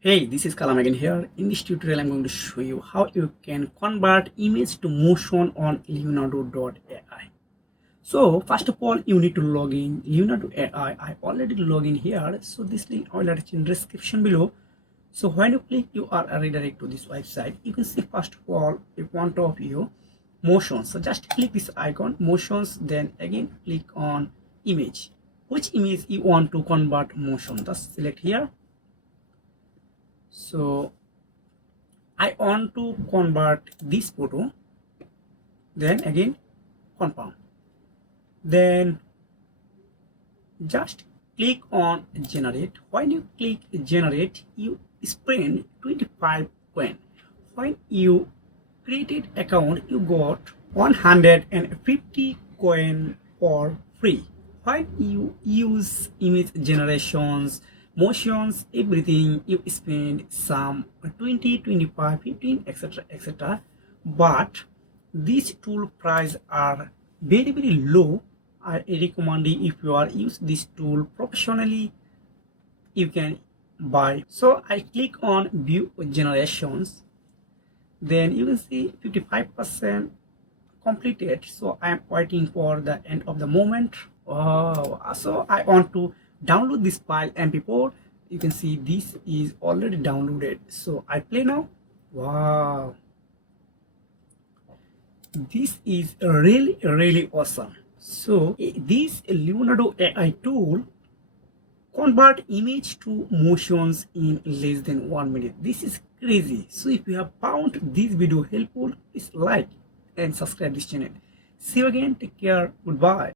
Hey, this is Kalam again here. In this tutorial, I'm going to show you how you can convert image to motion on leonardo.ai. So first of all, you need to log in Leonardo AI. I already log in here. So this link I will attach in description below. So when you click, you are redirected to this website. You can see first of all in front of you motions. So just click this icon motions. Then again click on image. Which image you want to convert motion? Just select here. So I want to convert this photo, then again confirm. Then just click on generate. When you click generate, you spend 25 coin. When you created account, you got 150 coin for free. When you use image generations, motions, everything, you spend some 20, 25, 15, etc, etc. But these tool price are very low. I recommend if you are use this tool professionally, you can buy. So I click on view generations. Then you can see 55% completed. So I am waiting for the end of the moment. Oh, so I want to download this file mp4. You can see this is already downloaded. So I play now. Wow, this is really awesome. So this Leonardo AI tool convert image to motions in less than 1 minute. This is crazy. So if you have found this video helpful, please like and subscribe this channel. See you again. Take care. Goodbye.